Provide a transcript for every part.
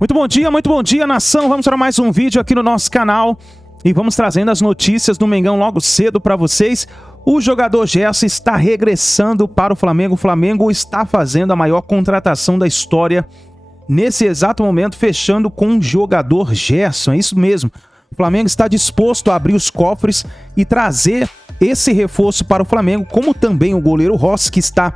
Muito bom dia, nação. Vamos para mais um vídeo aqui no nosso canal e vamos trazendo as notícias do Mengão logo cedo para vocês. O jogador Gerson está regressando para o Flamengo. O Flamengo está fazendo a maior contratação da história nesse exato momento, fechando com o jogador Gerson. É isso mesmo. O Flamengo está disposto a abrir os cofres e trazer esse reforço para o Flamengo, como também o goleiro Rossi, que está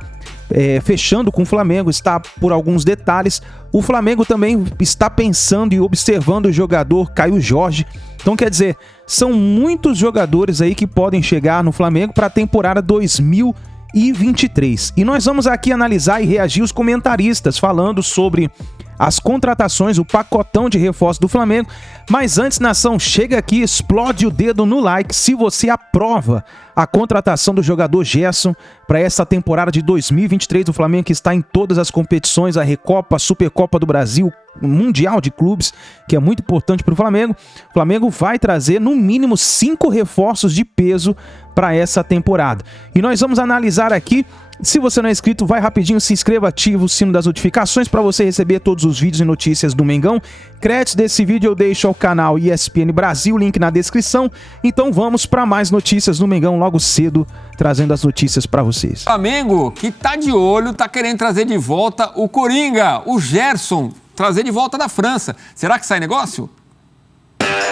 fechando com o Flamengo, está por alguns detalhes. O Flamengo também está pensando e observando o jogador Caio Jorge. Então, quer dizer, são muitos jogadores aí que podem chegar no Flamengo para a temporada 2023. E nós vamos aqui analisar e reagir os comentaristas falando sobre as contratações, o pacotão de reforço do Flamengo. Mas antes, nação, chega aqui, explode o dedo no like se você aprova a contratação do jogador Gerson para essa temporada de 2023 do Flamengo, que está em todas as competições, a Recopa, a Supercopa do Brasil, o Mundial de Clubes, que é muito importante para o Flamengo. O Flamengo vai trazer no mínimo 5 reforços de peso para essa temporada. E nós vamos analisar aqui. Se você não é inscrito, vai rapidinho, se inscreva, ativa o sino das notificações para você receber todos os vídeos e notícias do Mengão. Créditos desse vídeo eu deixo ao canal ESPN Brasil, link na descrição. Então vamos para mais notícias do Mengão logo cedo, trazendo as notícias para vocês. Flamengo, que tá de olho, tá querendo trazer de volta o Coringa, o Gerson, trazer de volta da França. Será que sai negócio?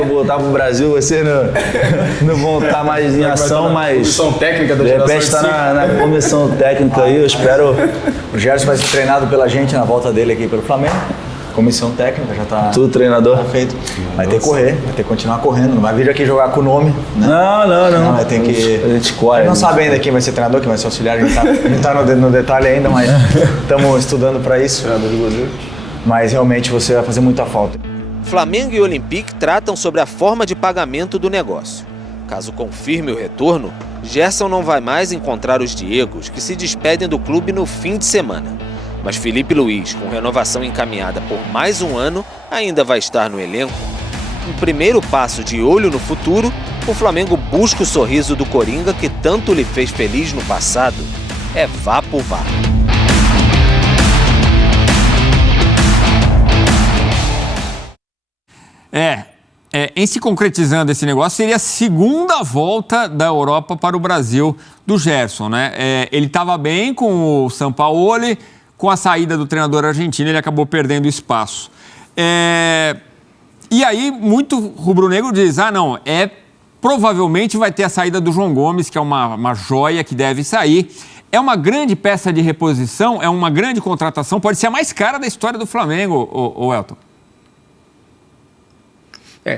Voltar pro Brasil, você não vão estar mais em ação, mas comissão técnica da de repente geração está na comissão técnica aí. Eu espero. O Gerson vai ser treinado pela gente na volta dele aqui pelo Flamengo. Comissão técnica já tá tudo treinador feito. Vai ter que correr, vai ter que continuar correndo, não vai vir aqui jogar com o nome, né? Não, vai ter que. A gente corre. Não sabe ainda quem vai ser treinador, quem vai ser auxiliar, a gente tá no detalhe ainda, mas estamos estudando para isso. Mas realmente você vai fazer muita falta. Flamengo e Olympique tratam sobre a forma de pagamento do negócio. Caso confirme o retorno, Gerson não vai mais encontrar os Diegos, que se despedem do clube no fim de semana. Mas Felipe Luiz, com renovação encaminhada por mais um ano, ainda vai estar no elenco. Um primeiro passo de olho no futuro, o Flamengo busca o sorriso do Coringa que tanto lhe fez feliz no passado. É vá por vá. Em se concretizando esse negócio, seria a segunda volta da Europa para o Brasil do Gerson, né? Ele estava bem com o Sampaoli, com a saída do treinador argentino, ele acabou perdendo espaço. E aí, muito rubro-negro diz, provavelmente vai ter a saída do João Gomes, que é uma joia que deve sair. É uma grande peça de reposição, é uma grande contratação, pode ser a mais cara da história do Flamengo, o Elton.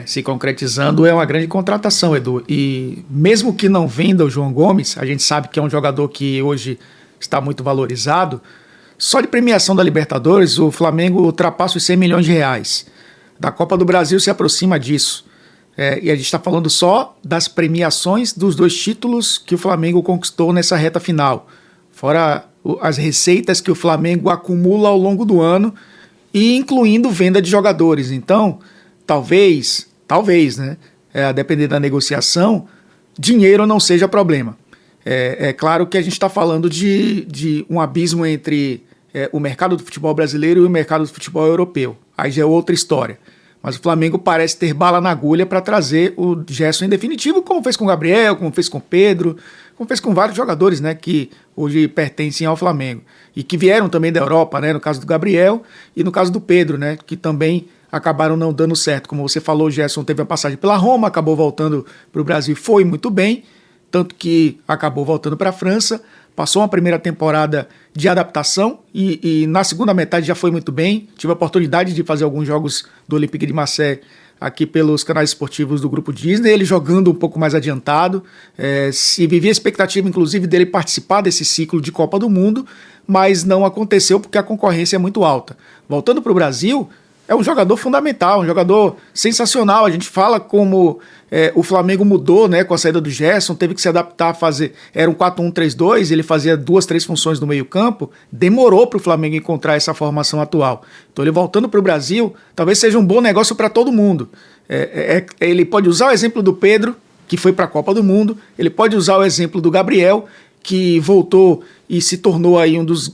Se concretizando, é uma grande contratação, Edu. E mesmo que não venda o João Gomes, a gente sabe que é um jogador que hoje está muito valorizado. Só de premiação da Libertadores, o Flamengo ultrapassa os 100 milhões de reais. Da Copa do Brasil se aproxima disso. E a gente está falando só das premiações dos 2 títulos que o Flamengo conquistou nessa reta final. Fora as receitas que o Flamengo acumula ao longo do ano e incluindo venda de jogadores. Então, talvez, né? A depender da negociação, dinheiro não seja problema. É claro que a gente está falando de um abismo entre o mercado do futebol brasileiro e o mercado do futebol europeu. Aí já é outra história. Mas o Flamengo parece ter bala na agulha para trazer o Gerson em definitivo, como fez com o Gabriel, como fez com o Pedro, como fez com vários jogadores, né, que hoje pertencem ao Flamengo. E que vieram também da Europa, né, no caso do Gabriel e no caso do Pedro, né, que também acabaram não dando certo. Como você falou, o Gerson teve a passagem pela Roma, acabou voltando para o Brasil, foi muito bem, tanto que acabou voltando para a França, passou uma primeira temporada de adaptação e na segunda metade já foi muito bem. Tive a oportunidade de fazer alguns jogos do Olympique de Marseille aqui pelos canais esportivos do Grupo Disney, ele jogando um pouco mais adiantado. Se vivia a expectativa, inclusive, dele participar desse ciclo de Copa do Mundo, mas não aconteceu porque a concorrência é muito alta. Voltando para o Brasil, é um jogador fundamental, um jogador sensacional. A gente fala como o Flamengo mudou, né, com a saída do Gerson, teve que se adaptar a fazer. Era um 4-1-3-2, ele fazia 2, 3 funções no meio-campo. Demorou para o Flamengo encontrar essa formação atual. Então, ele voltando para o Brasil, talvez seja um bom negócio para todo mundo. Ele pode usar o exemplo do Pedro, que foi para a Copa do Mundo, ele pode usar o exemplo do Gabriel, que voltou e se tornou aí um dos...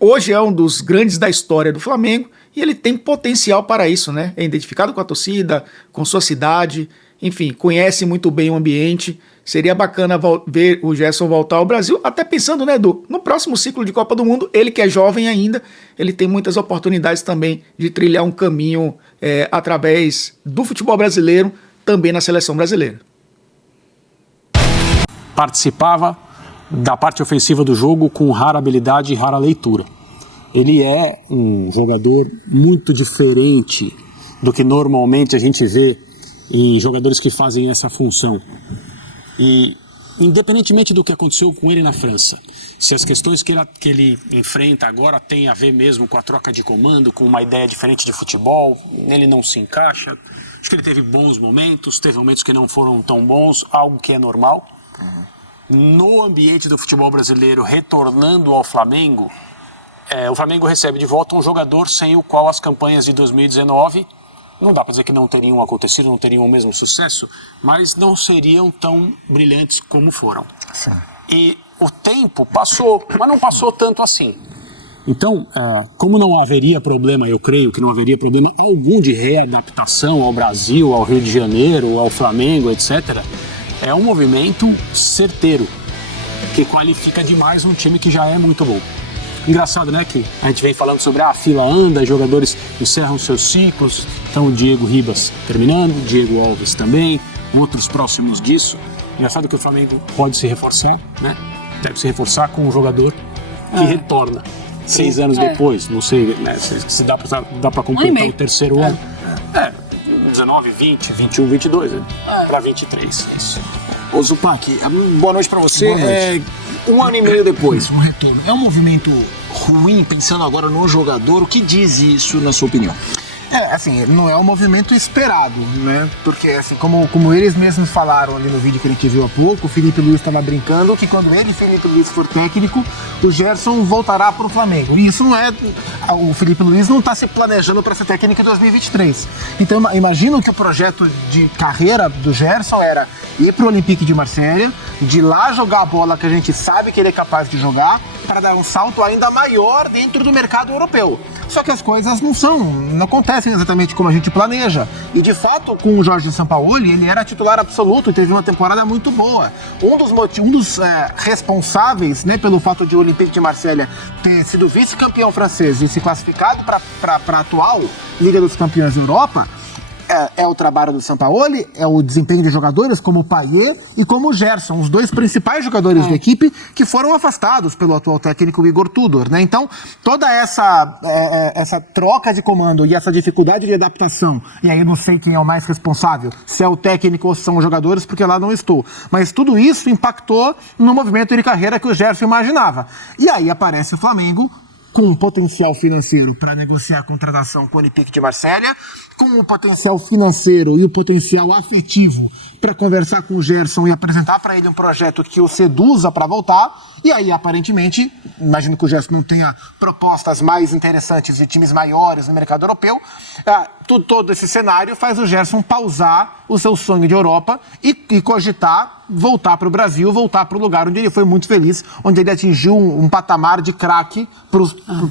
hoje é um dos grandes da história do Flamengo, e ele tem potencial para isso, né? É identificado com a torcida, com sua cidade, enfim, conhece muito bem o ambiente. Seria bacana ver o Gerson voltar ao Brasil, até pensando, né, Edu, no próximo ciclo de Copa do Mundo, ele que é jovem ainda, ele tem muitas oportunidades também de trilhar um caminho através do futebol brasileiro, também na seleção brasileira. Participava da parte ofensiva do jogo com rara habilidade e rara leitura. Ele é um jogador muito diferente do que normalmente a gente vê em jogadores que fazem essa função. E, independentemente do que aconteceu com ele na França, se as questões que ele enfrenta agora têm a ver mesmo com a troca de comando, com uma ideia diferente de futebol, ele não se encaixa. Acho que ele teve bons momentos, teve momentos que não foram tão bons, algo que é normal. No ambiente do futebol brasileiro, retornando ao Flamengo, o Flamengo recebe de volta um jogador sem o qual as campanhas de 2019, não dá para dizer que não teriam acontecido, não teriam o mesmo sucesso, mas não seriam tão brilhantes como foram. Sim. E o tempo passou, mas não passou tanto assim. Então, como não haveria problema, eu creio que não haveria problema algum de readaptação ao Brasil, ao Rio de Janeiro, ao Flamengo, etc., é um movimento certeiro, que qualifica demais um time que já é muito bom. Engraçado, né, que a gente vem falando sobre a fila anda, jogadores encerram seus ciclos, então o Diego Ribas terminando, o Diego Alves também, outros próximos disso. Engraçado que o Flamengo pode se reforçar, né? Deve se reforçar com um jogador que retorna 6 anos depois, não sei, né, se dá para completar o terceiro ano. 19, 20, 21, 22, para 23. Isso. Ô Zupac, boa noite para você. Boa noite. 1 ano e meio depois, um retorno. É um movimento ruim, pensando agora no jogador? O que diz isso, na sua opinião? Assim, não é um movimento esperado, né? Porque, assim, como eles mesmos falaram ali no vídeo que a gente viu há pouco, o Felipe Luiz estava brincando que quando ele, Felipe Luiz, for técnico, o Gerson voltará para o Flamengo. E isso não é... O Felipe Luiz não está se planejando para ser técnico em 2023. Então, imagino que o projeto de carreira do Gerson era ir para o Olympique de Marselha, de lá jogar a bola que a gente sabe que ele é capaz de jogar, para dar um salto ainda maior dentro do mercado europeu. Só que as coisas não acontecem exatamente como a gente planeja. E de fato, com o Jorge Sampaoli, ele era titular absoluto e teve uma temporada muito boa. Um dos responsáveis, né, pelo fato de o Olympique de Marselha ter sido vice-campeão francês e se classificado para a atual Liga dos Campeões da Europa, é o trabalho do Sampaoli, é o desempenho de jogadores como o Payet e como o Gerson, os dois principais jogadores da equipe que foram afastados pelo atual técnico Igor Tudor, né? Então, toda essa troca de comando e essa dificuldade de adaptação, e aí eu não sei quem é o mais responsável, se é o técnico ou se são os jogadores, porque lá não estou, mas tudo isso impactou no movimento de carreira que o Gerson imaginava. E aí aparece o Flamengo com um potencial financeiro para negociar a contratação com o Olympique de Marselha, com o potencial financeiro e o potencial afetivo para conversar com o Gerson e apresentar para ele um projeto que o seduza para voltar. E aí, aparentemente, imagino que o Gerson não tenha propostas mais interessantes de times maiores no mercado europeu. Todo esse cenário faz o Gerson pausar o seu sonho de Europa e cogitar voltar para o Brasil, voltar para o lugar onde ele foi muito feliz, onde ele atingiu um patamar de craque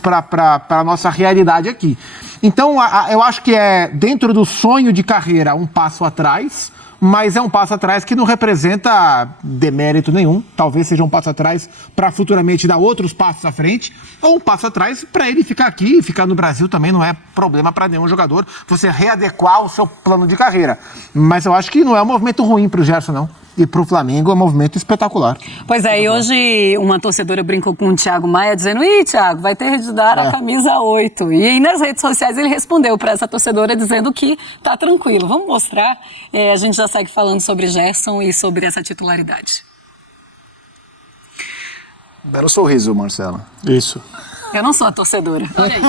para a nossa realidade aqui. Então, eu acho que é, dentro do sonho de carreira, um passo atrás, mas é um passo atrás que não representa demérito nenhum. Talvez seja um passo atrás para futuramente dar outros passos à frente, ou um passo atrás para ele ficar aqui, ficar no Brasil também não é problema para nenhum jogador, você readequar o seu plano de carreira. Mas eu acho que não é um movimento ruim para o Gerson, não. E para o Flamengo é um movimento espetacular. Pois é, e hoje uma torcedora brincou com o Thiago Maia, dizendo: "Ih, Thiago, vai ter de dar a camisa 8. E aí nas redes sociais ele respondeu para essa torcedora dizendo que tá tranquilo. Vamos mostrar, a gente já segue falando sobre Gerson e sobre essa titularidade. Belo sorriso, Marcela. Isso. Eu não sou a torcedora. Olha aí.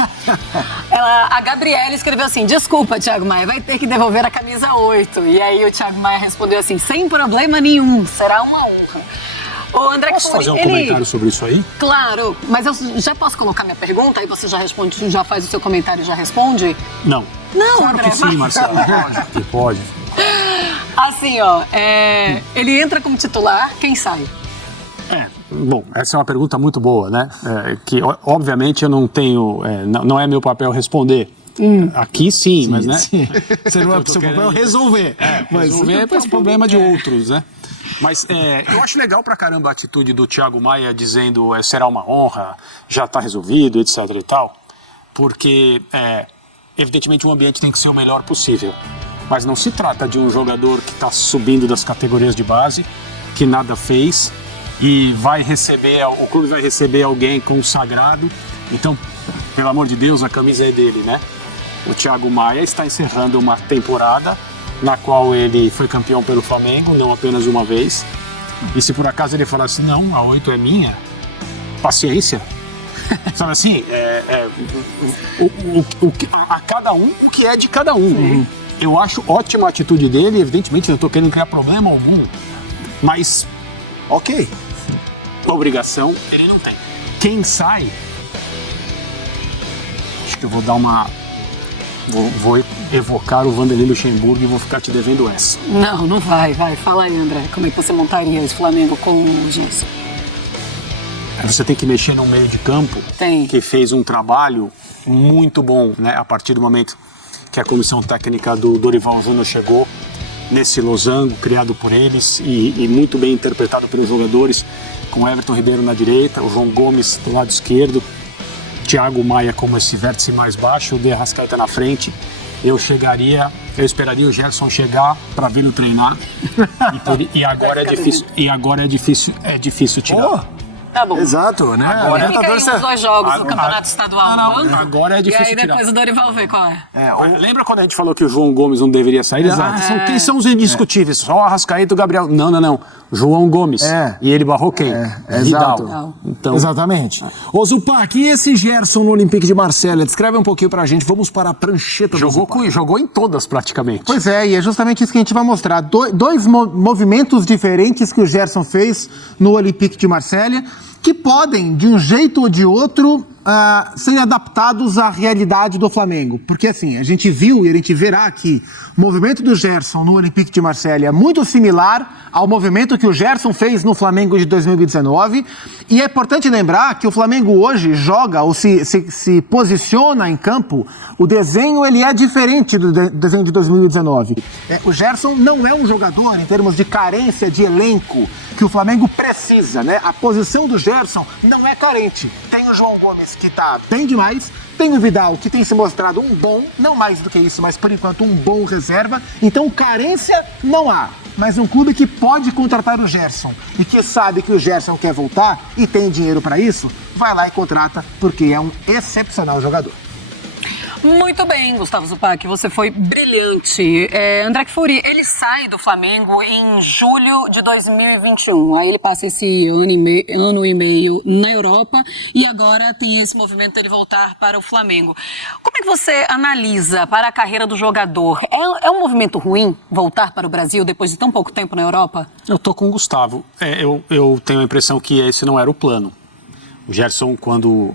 A Gabriela escreveu assim: "Desculpa, Thiago Maia, vai ter que devolver a camisa 8. E aí o Thiago Maia respondeu assim: "Sem problema nenhum, será uma honra." O André Posso fazer um comentário sobre isso aí? Claro, mas eu já posso colocar minha pergunta, aí você já responde, já faz o seu comentário e já responde? Não. Não, claro André. Que sim, Marcelo. Pode. Assim, ele entra como titular, quem sai? Bom, essa é uma pergunta muito boa, né? Que obviamente eu não tenho, não é meu papel responder, Aqui sim, mas né? Sim. Seu papel é resolver. Mas resolver é o problema de outros, né? Mas eu acho legal pra caramba a atitude do Thiago Maia dizendo será uma honra, já tá resolvido, etc e tal, porque evidentemente o ambiente tem que ser o melhor possível, mas não se trata de um jogador que está subindo das categorias de base, que nada fez e o clube vai receber alguém consagrado. Então, pelo amor de Deus, a camisa é dele, né? O Thiago Maia está encerrando uma temporada na qual ele foi campeão pelo Flamengo, não apenas uma vez. E se por acaso ele falasse, não, a 8 é minha, paciência. Sabe assim, a cada um o que é de cada um. Eu acho ótima a atitude dele, evidentemente não estou querendo criar problema algum, mas, ok, obrigação ele não tem. Quem sai, acho que eu vou dar vou evocar o Vanderlei Luxemburgo e vou ficar te devendo essa. Não vai. Fala aí, André, como é que você montaria esse Flamengo com o Gerson? Você tem que mexer no meio de campo, que fez um trabalho muito bom, né? A partir do momento que a comissão técnica do Dorival Júnior chegou nesse losango criado por eles e muito bem interpretado pelos jogadores, com Everton Ribeiro na direita, o João Gomes do lado esquerdo, Thiago Maia como esse vértice mais baixo, o De Arrascaeta na frente. Eu esperaria o Gerson chegar para vê-lo treinar e agora é difícil tirar. Tá bom. Exato, né? Agora fica aí os 2 jogos do Campeonato Estadual. Não, agora é difícil tirar. E aí depois o Dorival vê qual é. Lembra quando a gente falou que o João Gomes não deveria sair? Quem são os indiscutíveis? Só o Arrascaeta e o Gabriel. Não. João Gomes. E ele barrou quem? Exato. Então, exatamente. Ô Zupac, e esse Gerson no Olympique de Marselha? Descreve um pouquinho pra gente. Vamos para a prancheta do Zupac. Jogou em todas praticamente. Pois é, e é justamente isso que a gente vai mostrar. Dois movimentos diferentes que o Gerson fez no Olympique de Marselha, que podem, de um jeito ou de outro, serem adaptados à realidade do Flamengo. Porque assim, a gente viu e a gente verá que o movimento do Gerson no Olympique de Marselha é muito similar ao movimento que o Gerson fez no Flamengo de 2019. E é importante lembrar que o Flamengo hoje joga ou se posiciona em campo, o desenho ele é diferente do desenho de 2019. O Gerson não é um jogador, em termos de carência de elenco, que o Flamengo precisa, né? A posição do Gerson não é carente. Tem o João Gomes, que tá bem demais, tem o Vidal, que tem se mostrado um bom, não mais do que isso, mas por enquanto um bom reserva. Então carência não há, mas um clube que pode contratar o Gerson e que sabe que o Gerson quer voltar e tem dinheiro para isso, vai lá e contrata, porque é um excepcional jogador. Muito bem, Gustavo Zupac, você foi brilhante. André Kfouri, ele sai do Flamengo em julho de 2021. Aí ele passa esse ano e meio na Europa e agora tem esse movimento dele voltar para o Flamengo. Como é que você analisa para a carreira do jogador? É um movimento ruim voltar para o Brasil depois de tão pouco tempo na Europa? Eu tô com o Gustavo. Eu tenho a impressão que esse não era o plano. O Gerson, quando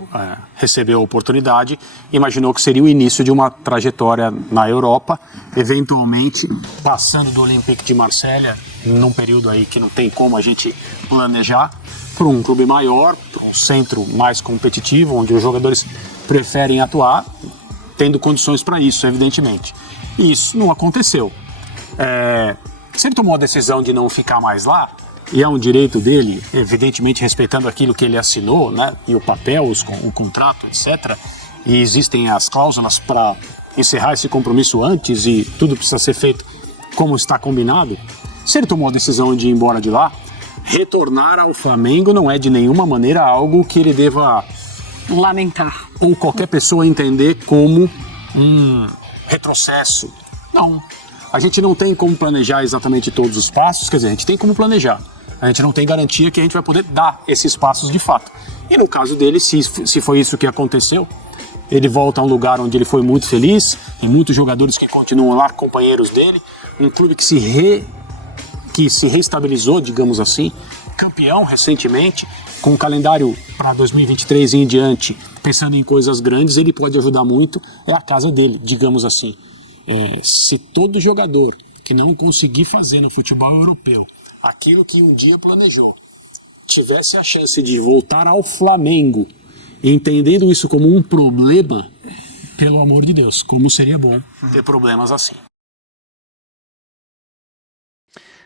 recebeu a oportunidade, imaginou que seria o início de uma trajetória na Europa, eventualmente passando do Olympique de Marselha, num período aí que não tem como a gente planejar, para um clube maior, para um centro mais competitivo, onde os jogadores preferem atuar, tendo condições para isso, evidentemente. E isso não aconteceu. Se ele tomou a decisão de não ficar mais lá, e é um direito dele, evidentemente respeitando aquilo que ele assinou, né, e o papel, o contrato, etc. E existem as cláusulas para encerrar esse compromisso antes e tudo precisa ser feito como está combinado. Se ele tomou a decisão de ir embora de lá, retornar ao Flamengo não é de nenhuma maneira algo que ele deva lamentar. Ou qualquer pessoa entender como um retrocesso. Não. A gente não tem como planejar exatamente todos os passos, quer dizer, a gente tem como planejar. A gente não tem garantia que a gente vai poder dar esses passos de fato. E no caso dele, se foi isso que aconteceu, ele volta a um lugar onde ele foi muito feliz, tem muitos jogadores que continuam lá, companheiros dele, um clube que se reestabilizou, digamos assim, campeão recentemente, com um calendário para 2023 e em diante, pensando em coisas grandes, ele pode ajudar muito, é a casa dele, digamos assim. Se todo jogador que não conseguir fazer no futebol europeu aquilo que um dia planejou, tivesse a chance de voltar ao Flamengo, entendendo isso como um problema, Pelo amor de Deus, como seria bom ter problemas assim.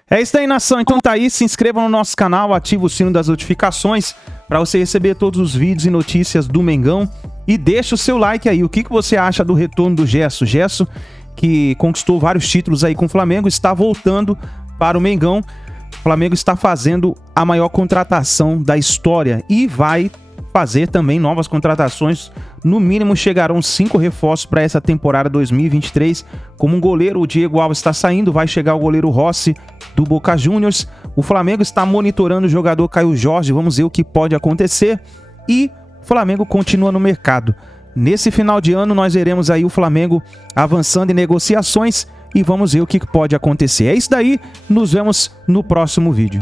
É isso aí, nação. Então tá aí, se inscreva no nosso canal, ativa o sino das notificações para você receber todos os vídeos e notícias do Mengão. E deixa o seu like aí. O que você acha do retorno do Gerson? Gerson, que conquistou vários títulos aí com o Flamengo, está voltando para o Mengão. O Flamengo está fazendo a maior contratação da história e vai fazer também novas contratações. No mínimo chegarão 5 reforços para essa temporada 2023. Como um goleiro, o Diego Alves está saindo, vai chegar o goleiro Rossi do Boca Juniors. O Flamengo está monitorando o jogador Caio Jorge, vamos ver o que pode acontecer. E o Flamengo continua no mercado. Nesse final de ano nós veremos aí o Flamengo avançando em negociações e vamos ver o que pode acontecer. É isso daí, nos vemos no próximo vídeo.